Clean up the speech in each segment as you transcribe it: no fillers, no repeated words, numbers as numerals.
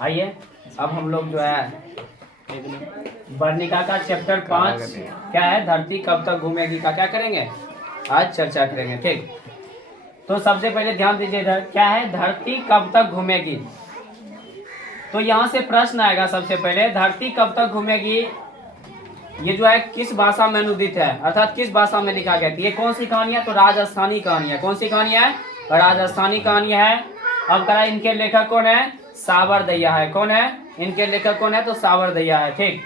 आइए अब हम लोग जो है वर्णिका का चैप्टर 5 क्या है, धरती कब तक घूमेगी का क्या करेंगे, आज चर्चा करेंगे। ठीक, तो सबसे पहले ध्यान दीजिए इधर क्या है, धरती कब तक घूमेगी। तो यहाँ से प्रश्न आएगा सबसे पहले, धरती कब तक घूमेगी, ये जो है किस भाषा में अनुदित है, अर्थात किस भाषा में लिखा गया। ये कौन सी कहानी है, तो राजस्थानी कहानी है। कौन सी कहानी है, राजस्थानी कहानी है। अब करा इनके लेखक कौन है, सावरदैया है। कौन है, इनके लेखक कौन है, तो सावरदैया है। ठीक,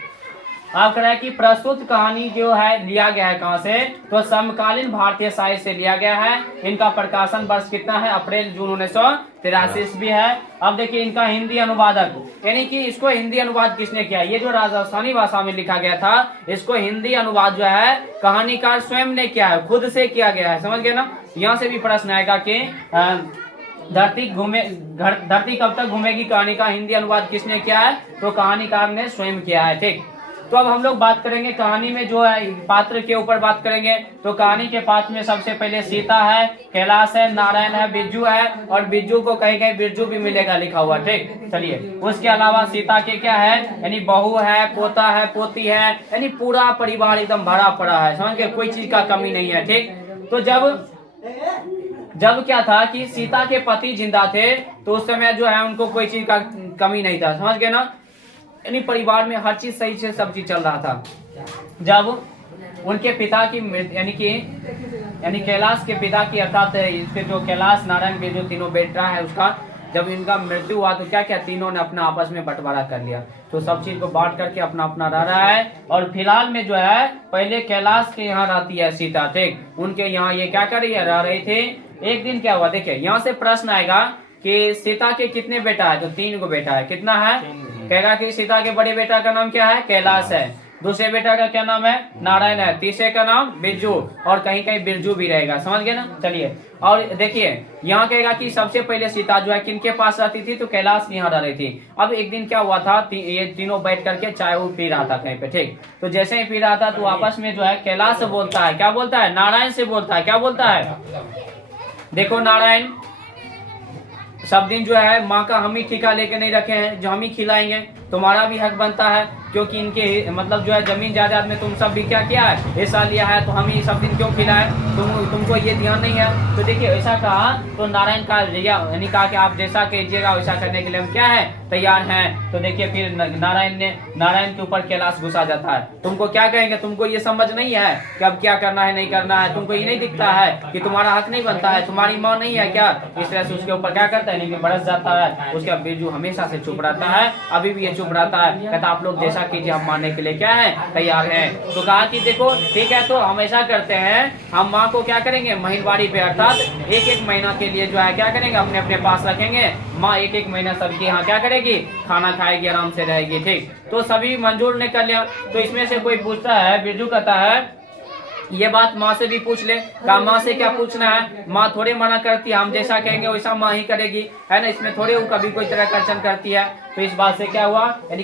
अब कह रहा है कि प्रस्तुत कहानी जो है लिया गया है कहाँ से, तो समकालीन भारतीय साहित्य से लिया गया है। इनका प्रकाशन वर्ष कितना है, अप्रैल जून 1983 ईस्वी है। अब देखिए इनका हिंदी अनुवादक, यानी कि इसको हिंदी अनुवाद किसने किया, ये जो राजस्थानी भाषा में लिखा गया था इसको हिंदी अनुवाद जो है कहानीकार स्वयं ने किया है, खुद से किया गया है। समझ गए ना। यहाँ से भी प्रश्न आएगा कि धरती कब तक घूमेगी कहानी का हिंदी अनुवाद किसने किया है, तो कहानीकार ने स्वयं किया है। ठीक, तो अब हम लोग बात करेंगे कहानी में जो है पात्र के ऊपर बात करेंगे। तो कहानी के पात्र में सबसे पहले सीता है, कैलाश है, नारायण है, बिरजू है, और बिरजू को कहीं कहीं बिरजू भी मिलेगा लिखा हुआ। ठीक, चलिए उसके अलावा सीता के क्या है, यानी बहू है, पोता है, पोती है, यानी पूरा परिवार एकदम भरा पड़ा है। समझ गए, कोई चीज का कमी नहीं है। ठीक, तो जब क्या था कि सीता के पति जिंदा थे तो उस समय जो है उनको कोई चीज का कमी नहीं था। समझ गए ना, यानी परिवार में हर चीज सही से सब चीज चल रहा था। जब उनके पिता की यानी कैलाश के पिता की अर्थात इसके जो कैलाश नारायण के जो तीनों बेटा है उसका जब इनका मृत्यु हुआ तो क्या क्या तीनों ने अपना आपस में बंटवारा कर लिया। तो सब चीज को बांट करके अपना अपना रह रहा है। और फिलहाल में जो है पहले कैलाश के यहाँ रहती है सीता। ठीक, उनके यहाँ ये क्या कर रही है, रह रही थी। एक दिन क्या हुआ, देखिए यहाँ से प्रश्न आएगा कि सीता के कितने बेटा है, तो 3 को बेटा है। कितना है, कहेगा कि सीता के बड़े बेटा का नाम क्या है, कैलाश है, दूसरे बेटा का क्या नाम है, नारायण है, तीसरे का नाम बिरजू, और कहीं कहीं बिरजू भी रहेगा। समझ गए ना। चलिए और देखिए यहाँ कहेगा कि सबसे पहले सीता जो है किनके पास रहती थी, तो कैलाश के यहाँ रह रही थी। अब एक दिन क्या हुआ था, ये तीनों बैठ करके चाय वो पी रहा था कहीं पे। ठीक, तो जैसे ही पी रहा था तो आपस में जो है कैलाश से बोलता है, क्या बोलता है, नारायण से बोलता है। क्या बोलता है, देखो नारायण सब दिन जो है माँ का हम ही ठेका लेके नहीं रखे हैं, जो हम ही खिलाएंगे, तुम्हारा भी हक बनता है, क्योंकि इनके मतलब जो है जमीन जायदाद में तुम सब भी क्या किया है, हिस्सा लिया है, तो हम ही सब दिन क्यों खिलाए, तुमको ये ध्यान नहीं है। तो देखिए ऐसा कहा तो नारायण का यानी कहा कि आप जैसा कीजिएगा वैसा करने के लिए हम क्या है, तैयार हैं। तो देखिए फिर नारायण के ऊपर कैलाश गुस्सा जाता है, तुमको क्या कहेंगे, तुमको ये समझ नहीं है कि अब क्या करना है नहीं करना है, तुमको ये नहीं दिखता है कि तुम्हारा हक नहीं बनता है, तुम्हारी माँ नहीं है क्या। इस तरह से उसके ऊपर क्या करता है, नहीं बरस जाता है। उसके बाद बिरजू हमेशा से चुप रहता है, अभी भी ये चुप रहता है, कहता आप लोग जैसा कीजिए, हम मानने के लिए क्या है, तैयार हैं। तो कहा कि देखो ठीक है, तो हम ऐसा करते हैं, हम माँ को क्या करेंगे, महीनवारी पे अर्थात 1-1 महीना के लिए जो है क्या करेंगे, अपने अपने पास रखेंगे। माँ 1-1 महीना सबके यहाँ क्या करेगी, खाना खाएगी, आराम से रहेगी। ठीक, तो सभी मंजूर ने कर लिया। तो इसमें से कोई पूछता है, बिरजू कहता है ये बात माँ से भी पूछ ले। कहा माँ से क्या पूछना है, माँ थोड़े मना करती है, हम जैसा कहेंगे वैसा माँ ही करेगी, है ना, इसमें थोड़े वो कभी कोई तरह कर्चन करती है। तो इस बात से क्या हुआ, यानी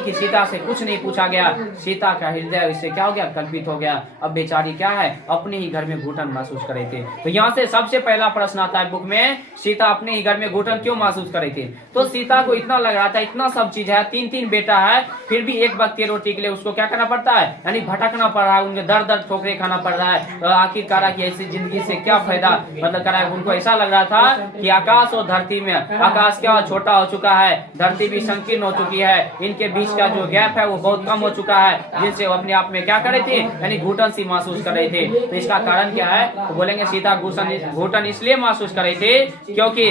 कि सीता से कुछ नहीं पूछा गया। सीता का हृदय इससे क्या हो गया, कल्पित हो गया। अब बेचारी क्या है, अपने ही घर में घुटन महसूस कर रही थी। तो यहाँ से सबसे पहला प्रश्न आता है बुक में, सीता अपने ही घर में घुटन क्यों महसूस कर रही थी। तो सीता को इतना लग रहा था, इतना सब चीज है, 3-3 बेटा है, फिर भी एक वक्त की रोटी के लिए उसको क्या करना पड़ता है, यानी भटकना पड़ रहा है, उनके दर दर ठोकरे खाना पड़ रहा है। तो आखिरकार की ऐसी जिंदगी से क्या फायदा, मतलब करा है, उनको ऐसा लग रहा था कि आकाश और धरती में, आकाश क्या छोटा हो चुका है, धरती भी संकीर्ण हो चुकी है, इनके बीच का जो गैप है वो बहुत कम हो चुका है, जिनसे वो अपने आप में क्या कर रहे थे, यानी घुटन सी महसूस कर रहे थे। तो इसका कारण क्या है, तो बोलेंगे सीता घुटन इसलिए महसूस कर रही थी क्योंकि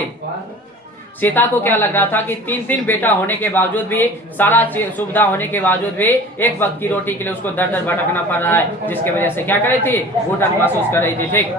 सीता को क्या लग रहा था कि 3-3 बेटा होने के बावजूद भी, सारा सुविधा होने के बावजूद भी एक वक्त की रोटी के लिए उसको दर दर भटकना पड़ रहा है, जिसके वजह से क्या कर रही थी, घुटन महसूस कर रही थी। ठीक,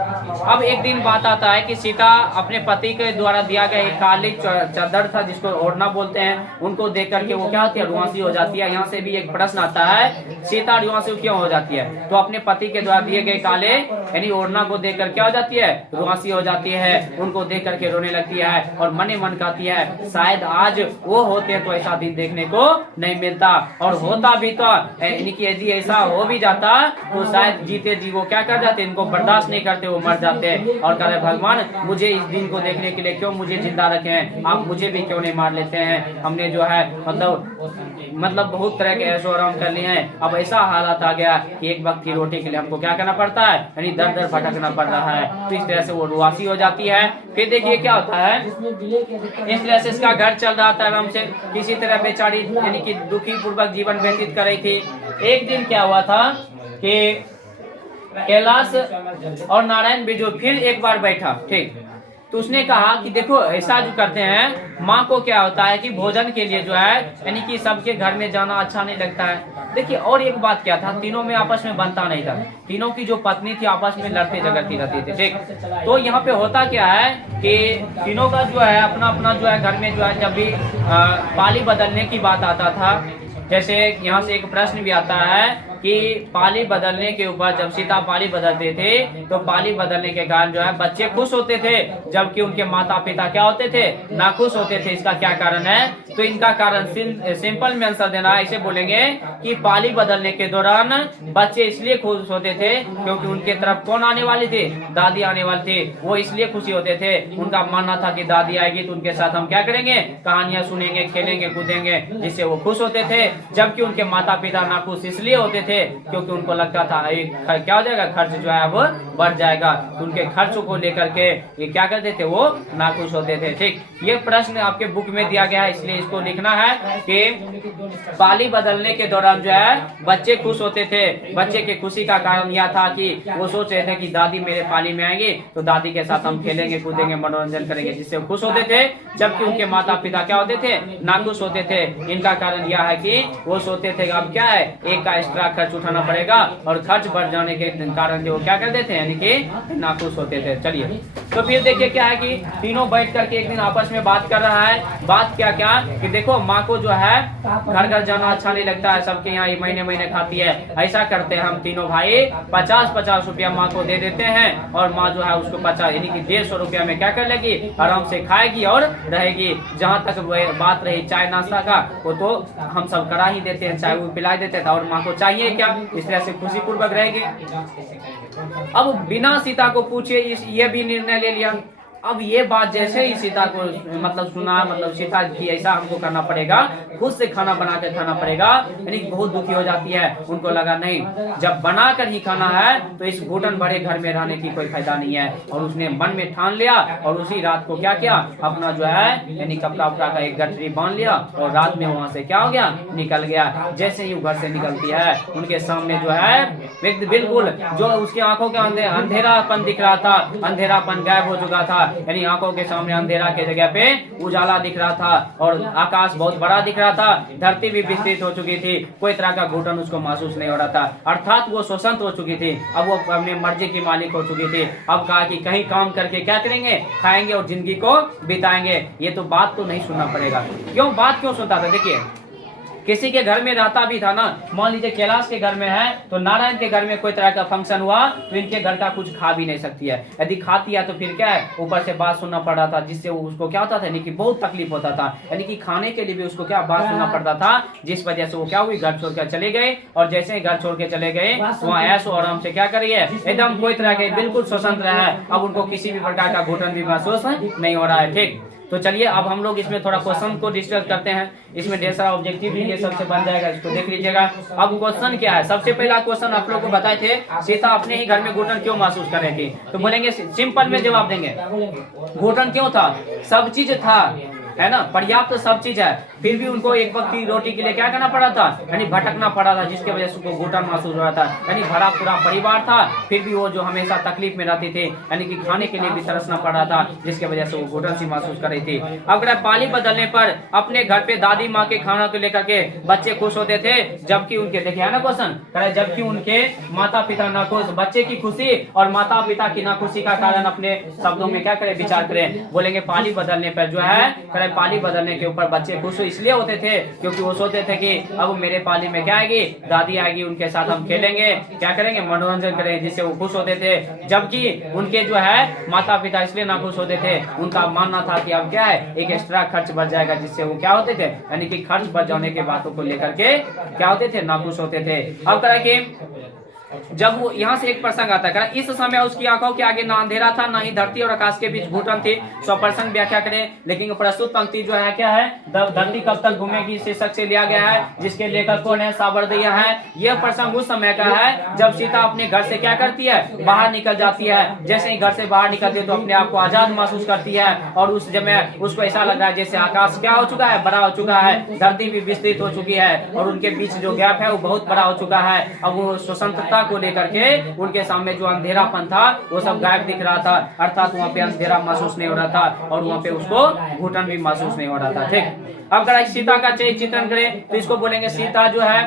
अब एक दिन बात आता है कि सीता अपने पति के द्वारा दिया गया एक काली चादर था जिसको ओढ़ना बोलते हैं, उनको देख करके वो क्या होती है, रुआंसी हो जाती है। यहाँ से भी एक प्रश्न आता है, सीता रुआंसी क्यों हो जाती है, तो अपने पति के द्वारा दिए गए काले यानी ओढ़ना को देख कर क्या हो जाती है, रुआंसी हो जाती है, उनको देख करके रोने लगती है और मने मन कहती है शायद आज वो होते तो ऐसा दिन देखने को नहीं मिलता, और होता भी तो यानी कि यदि ऐसा हो भी जाता तो शायद जीते जी वो क्या कर जाते, इनको बर्दाश्त नहीं करते, वो मर जाते और कह रहे भगवान मुझे इस दिन को देखने के लिए क्यों मुझे जिंदा रखे हैं, आप मुझे भी क्यों नहीं मार लेते हैं, हमने जो है मतलब बहुत तरह के ऐशो आराम कर लिए हैं, अब ऐसा हालत आ गया कि एक वक्त की रोटी के लिए हमको क्या करना पड़ता है, यानी दर दर भटकना पड़ रहा है। तो इस तरह से वो रुआसी हो जाती है। फिर देखिए क्या होता है, इस तरह से इसका घर चल रहा था आराम से, किसी तरह बेचारी यानी कि दुखी पूर्वक जीवन व्यतीत कर रही थी। एक दिन क्या हुआ था कि कैलाश और नारायण बिजू फिर एक बार बैठा, ठीक, तो उसने कहा कि देखो ऐसा जो करते हैं, माँ को क्या होता है कि भोजन के लिए जो है यानी कि सबके घर में जाना अच्छा नहीं लगता है। देखिए और एक बात क्या था, तीनों में आपस में बनता नहीं था, तीनों की जो पत्नी थी आपस में लड़ते झगड़ती रहती थी, ठीक। तो यहाँ पे होता क्या है कि तीनों का जो है अपना अपना जो है घर में जो है जब भी पाली बदलने की बात आता था, जैसे यहाँ से एक प्रश्न भी आता है कि पाली बदलने के ऊपर जब सीता पाली बदलते थे तो पाली बदलने के कारण जो है बच्चे खुश होते थे, जबकि उनके माता पिता क्या होते थे, नाखुश होते थे। इसका क्या कारण है, तो इनका कारण सिंपल में आंसर देना, ऐसे बोलेंगे कि पाली बदलने के दौरान बच्चे इसलिए खुश होते थे क्योंकि उनके तरफ कौन आने वाली थी, दादी आने वाली थी, वो इसलिए खुशी होते थे। उनका मानना था कि दादी आएगी तो उनके साथ हम क्या करेंगे, कहानियां सुनेंगे, खेलेंगे, कूदेंगे, जिससे वो खुश होते थे। जबकि उनके माता पिता नाखुश इसलिए होते थे क्योंकि उनको लगता था क्या हो जाएगा, खर्च जो है वो बढ़ जाएगा, तो उनके खर्च को लेकर के ये क्या करते थे, वो नाखुश होते थे, ठीक। ये प्रश्न आपके बुक में दिया गया है, इसलिए इसको लिखना है कि पाली बदलने के दौरान जो है बच्चे खुश होते थे। बच्चे की खुशी का कारण यह था कि वो सोच रहे थे कि दादी मेरे पाली में आएंगे तो दादी के साथ हम खेलेंगे, कूदेंगे, मनोरंजन करेंगे, जिससे वो खुश होते थे। जबकि उनके माता पिता क्या होते थे, नाखुश होते थे। इनका कारण यह है कि वो सोचते थे अब क्या है, एक का एक्स्ट्रा खर्च उठाना पड़ेगा, और खर्च बढ़ जाने के कारण जो क्या करते थे, यानी कि नाखुश होते थे। चलिए तो फिर देखिए क्या है कि तीनों बैठ करके एक दिन आपस में बात कर रहा है। बात क्या क्या कि देखो माँ को जो है घर घर जाना अच्छा नहीं लगता है, सबके यहाँ ये महीने महीने खाती है। ऐसा करते हैं हम तीनों भाई 50-50 रुपया माँ को दे देते हैं, और माँ जो है उसको 50 यानी कि 150 रुपया में क्या कर लेगी, आराम से खाएगी और रहेगी। जहाँ तक बात रही चाय नाश्ता का, वो तो हम सब करा ही देते हैं, चाय वो पिला देते थे, और माँ को चाहिए क्या, इस तरह से खुशी पूर्वक रहेगी। अब बिना सीता को पूछे ये भी निर्णय ले लिया। अब ये बात जैसे ही सीता को मतलब सुना, मतलब सीता की ऐसा हमको करना पड़ेगा, खुद से खाना बना कर खाना पड़ेगा, यानी बहुत दुखी हो जाती है। उनको लगा नहीं, जब बना कर ही खाना है तो इस घुटन भरे घर में रहने की कोई फायदा नहीं है। और उसने मन में ठान लिया, और उसी रात को क्या किया, अपना जो है यानी कपड़ा उपड़ा का एक गठरी बांध लिया, और रात में वहां से क्या हो गया, निकल गया। जैसे ही घर से निकलती है, उनके सामने जो है बिल्कुल जो उसकी आंखों के अंधेरापन दिख रहा था, अंधेरापन गायब हो चुका था, यानी आंखों के सामने अंधेरा के जगह पे उजाला दिख रहा था, और आकाश बहुत बड़ा दिख रहा था। धरती भी विस्तृत हो चुकी थी, कोई तरह का घुटन उसको महसूस नहीं हो रहा था, अर्थात वो स्वतंत्र हो चुकी थी। अब वो अपने मर्जी की मालिक हो चुकी थी। अब कहा कि कहीं काम करके क्या करेंगे, खाएंगे और जिंदगी को बिताएंगे। ये तो बात तो नहीं सुनना पड़ेगा। क्यों बात क्यों सुनता था, देखिए किसी के घर में रहता भी था ना, मान लीजिए कैलाश के घर में है तो नारायण के घर में कोई तरह का फंक्शन हुआ तो इनके घर का कुछ खा भी नहीं सकती है। यदि खाती है तो फिर क्या है, ऊपर से बात सुनना पड़ रहा था, जिससे उसको क्या होता था, यानी कि बहुत तकलीफ होता था। यानी कि खाने के लिए भी उसको क्या बात सुनना पड़ता था, जिस वजह से वो क्या हुई, घर छोड़कर चले गए। और जैसे ही घर छोड़ के चले गए, वहाँ ऐशो आराम से क्या करिए, एकदम कोई तरह के बिल्कुल स्वतंत्र है। अब उनको किसी भी प्रकार का घुटन भी महसूस नहीं हो रहा है, ठीक। तो चलिए अब हम लोग इसमें थोड़ा क्वेश्चन को डिस्कस करते हैं। इसमें ढेर सारा ऑब्जेक्टिव भी ये सबसे बन जाएगा, इसको देख लीजिएगा। अब क्वेश्चन क्या है, सबसे पहला क्वेश्चन आप लोग को बताए थे, सीता अपने ही घर में घुटन क्यों महसूस कर रही थी, तो बोलेंगे सिंपल में जवाब देंगे, घुटन क्यों था, सब चीज था, है ना, पर्याप्त तो सब चीज है, फिर भी उनको एक वक्त की रोटी के लिए क्या करना पड़ा था, यानी भटकना पड़ा था, जिसके वजह से उनको घुटन महसूस हो रहा था। यानी भरा पूरा परिवार था, फिर भी वो जो हमेशा तकलीफ में रहती थी, यानी कि खाने के लिए भी तरसना पड़ रहा था, जिसके वजह से वो घुटन सी महसूस कर रही थी। अगर पाली बदलने पर अपने घर पे दादी माँ के खाना को लेकर के बच्चे खुश होते थे, जबकि उनके, देखिए है ना क्वेश्चन, जबकि उनके माता पिता नाखुश। बच्चे की खुशी और माता पिता की नाखुशी का कारण अपने शब्दों में क्या करें, विचार करें। बोलेंगे पाली बदलने पर जो है रहा है पाली बदलने के ऊपर बच्चे खुश इसलिए होते थे क्योंकि वो सोचते थे कि अब मेरे पाली में क्या आएगी, दादी आएगी, उनके साथ हम खेलेंगे, क्या करेंगे, मनोरंजन करेंगे, जिससे वो खुश होते थे। जबकि उनके जो है माता पिता इसलिए ना खुश होते थे, उनका मानना था कि अब क्या है एक एक्स्ट्रा खर्च बढ़ जाएगा, जिससे वो क्या होते थे, यानी कि खर्च बढ़ जाने के बातों को लेकर के क्या होते थे, नाखुश होते थे। अब करा कि जब वो यहाँ से एक प्रसंग आता है, इस समय उसकी आंखों के आगे ना अंधेरा था, ना ही धरती और आकाश के बीच घुटन थी। सौ प्रसंग व्याख्या करें, लेकिन प्रस्तुत पंक्ति जो है क्या है, धरती कब तक घूमेगी शीर्षक से लिया गया है, जिसके लेखक कौन है, साबरदिया है। यह प्रसंग उस समय का है जब सीता अपने घर से क्या करती है, बाहर निकल जाती है। जैसे ही घर से बाहर निकलती है तो अपने आप को आजाद महसूस करती है, और उस समय उसको ऐसा लग रहा है जैसे आकाश क्या हो चुका है, बड़ा हो चुका है, धरती भी विस्तृत हो चुकी है, और उनके बीच जो गैप है वो बहुत बड़ा हो चुका है। अब वो स्वतंत्रता को लेकर के उनके सामने जो अंधेरापन था वो सब गायब दिख रहा था, अर्थात वहाँ पे अंधेरा महसूस नहीं हो रहा था, और वहाँ पे उसको घुटन भी महसूस नहीं हो रहा था। ठीक, अब अगर सीता का चित्रण करें तो इसको बोलेंगे सीता जो है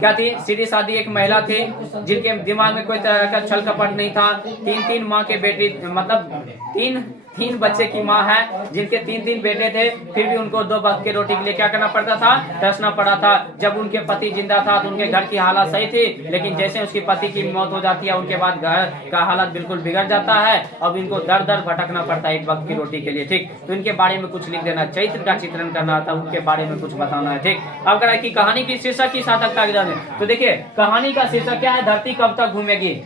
क्या थी, सीधी सादी एक महिला थी जिनके दिमाग में कोई तरह का छल कपट नहीं था। तीन माँ के बेटी, मतलब तीन बच्चे की माँ है, जिनके तीन बेटे थे, फिर भी उनको 2 वक्त के रोटी के लिए क्या करना पड़ता था, तरसना पड़ा था। जब उनके पति जिंदा था तो उनके घर की हालत सही थी, लेकिन जैसे उसके पति की मौत हो जाती है उनके बाद घर का हालत बिल्कुल बिगड़ जाता है। अब इनको दर भटकना पड़ता है 1 वक्त की रोटी के लिए। ठीक, तो इनके बारे में कुछ लिख देना, चरित्र का चित्रण करना था, उनके बारे में कुछ बताना है। ठीक, अब करा कि कहानी की शीर्षक की सार्थकता के जाने, तो देखिए कहानी का शीर्षक क्या है, धरती कब तक घूमेगी।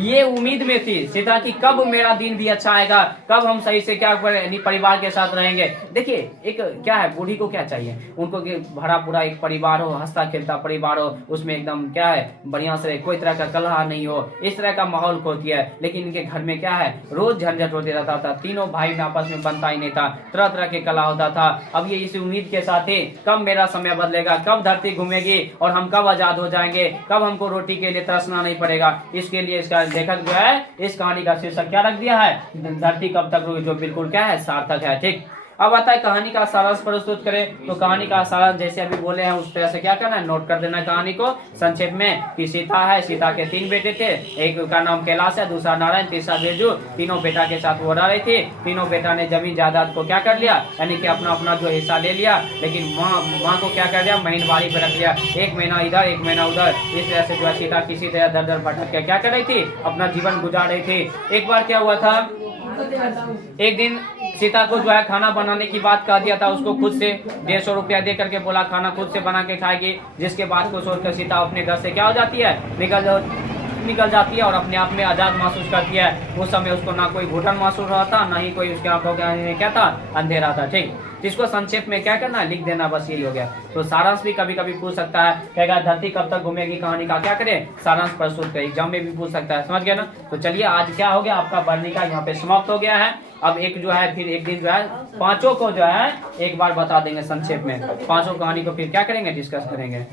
ये उम्मीद में थी सीता की कब मेरा दिन भी अच्छा आएगा, कब हम सही से क्या परिवार के साथ रहेंगे। देखिए एक क्या है, बूढ़ी को क्या चाहिए, उनको भरा पूरा एक परिवार हो, हंसता खेलता परिवार हो, उसमें एकदम क्या है बढ़िया से कोई तरह का कलह नहीं हो, इस तरह का माहौल खोती है। लेकिन इनके घर में क्या है, रोज झंझट होते रहता था, तीनों भाई में आपस में बनता ही नहीं था, तरह तरह के कलह होता था। अब ये इस उम्मीद के साथ ही कब मेरा समय बदलेगा, कब धरती घूमेगी और हम कब आजाद हो जाएंगे, कब हमको रोटी के लिए तरसना नहीं पड़ेगा। इसके लिए इसका लेखक जो है इस कहानी का शीर्षक क्या रख दिया है, धरती कब तक रुकी, जो बिल्कुल क्या है सार्थक है। ठीक, अब आता है कहानी का सारांश प्रस्तुत करें, तो कहानी का सारांश जैसे अभी बोले हैं उस तरह से क्या करना है, नोट कर देना कहानी को संक्षेप में कि सीता है, सीता के 3 बेटे थे, एक का नाम कैलाश है, दूसरा नारायण, तीसरा बिरजू। तीनों बेटा के साथ वो रह रही थी। तीनों बेटा ने जमीन जायदाद को क्या कर लिया, यानी कि अपना अपना जो हिस्सा ले लिया, लेकिन माँ को क्या कर दिया, महीनवारी पे रख लिया, 1 महीना इधर 1 महीना उधर। इस तरह से जो है सीता किसी तरह दर भटक के क्या कर रही थी, अपना जीवन गुजार रही थी। एक बार क्या हुआ था, एक दिन सीता को जो है खाना बनाने की बात कह दिया था, उसको खुद से 150 रुपया दे करके बोला खाना खुद से बना के खाएगी। जिसके बाद को सोचकर सीता अपने घर से क्या हो जाती है, निकल जाती है और अपने आप में आजाद महसूस करती है। उस समय उसको ना कोई घुटन महसूस हो रहा था, ना ही कोई उसके आंखों के क्या था, अंधेरा था। ठीक, जिसको संक्षेप में क्या करना है, लिख देना, बस यही हो गया। तो सारांश भी कभी कभी पूछ सकता है, कहेगा धरती कब तक घूमेगी कहानी का क्या करें, सारांश प्रस्तुत करें, एग्जाम में भी पूछ सकता है। समझ गया ना। तो चलिए आज क्या हो गया, आपका वर्णिका यहाँ पे समाप्त हो गया है। अब एक जो है फिर एक दिन जो है 5 को जो है एक बार बता देंगे संक्षेप में, 5 कहानी को फिर क्या करेंगे, डिस्कस करेंगे।